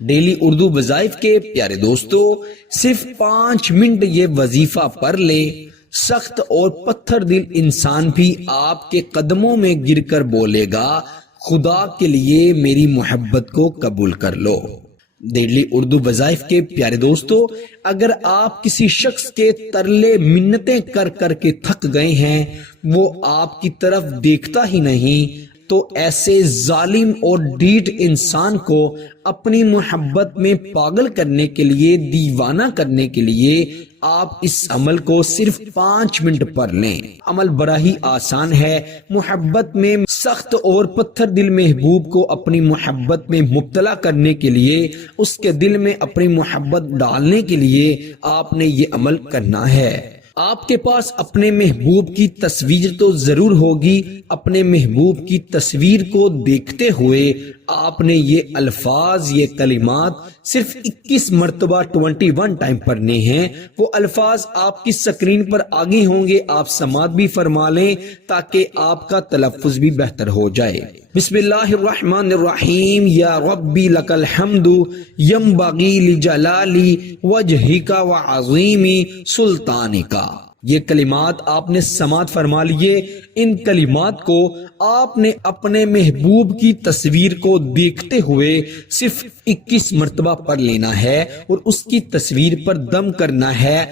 Daily Urdu وظائف کے پیارے دوستو، صرف 5 منٹ یہ وظیفہ پڑھ لے، سخت اور پتھر دل انسان بھی آپ کے قدموں میں گر کر بولے گا، خدا کے لیے میری محبت کو قبول کر لو۔ ڈیلی اردو وظائف کے پیارے دوستو، اگر آپ کسی شخص کے ترلے منتیں کر کر کے تھک گئے ہیں، وہ آپ کی طرف دیکھتا ہی نہیں، تو ایسے ظالم اور ڈھیٹ انسان کو اپنی محبت میں پاگل کرنے کے لیے، دیوانہ کرنے کے لیے آپ اس عمل کو صرف 5 منٹ پڑھ لیں۔ عمل بڑا ہی آسان ہے۔ محبت میں سخت اور پتھر دل محبوب کو اپنی محبت میں مبتلا کرنے کے لیے، اس کے دل میں اپنی محبت ڈالنے کے لیے آپ نے یہ عمل کرنا ہے۔ آپ کے پاس اپنے محبوب کی تصویر تو ضرور ہوگی۔ اپنے محبوب کی تصویر کو دیکھتے ہوئے آپ نے یہ الفاظ، یہ کلمات صرف 21 مرتبہ 21 ٹائم پڑھنے ہیں۔ وہ الفاظ آپ کی سکرین پر آگے ہوں گے، آپ سماعت بھی فرما لیں تاکہ آپ کا تلفظ بھی بہتر ہو جائے۔ بسم اللہ الرحمن الرحیم۔ یا ربی لک الحمد ینبغی لجلالی وجہک وعظیم سلطانک۔ یہ کلمات آپ نے سماعت فرما لیے۔ ان کلمات کو آپ نے اپنے محبوب کی تصویر کو دیکھتے ہوئے صرف 21 مرتبہ پڑھ لینا ہے اور اس کی تصویر پر دم کرنا ہے۔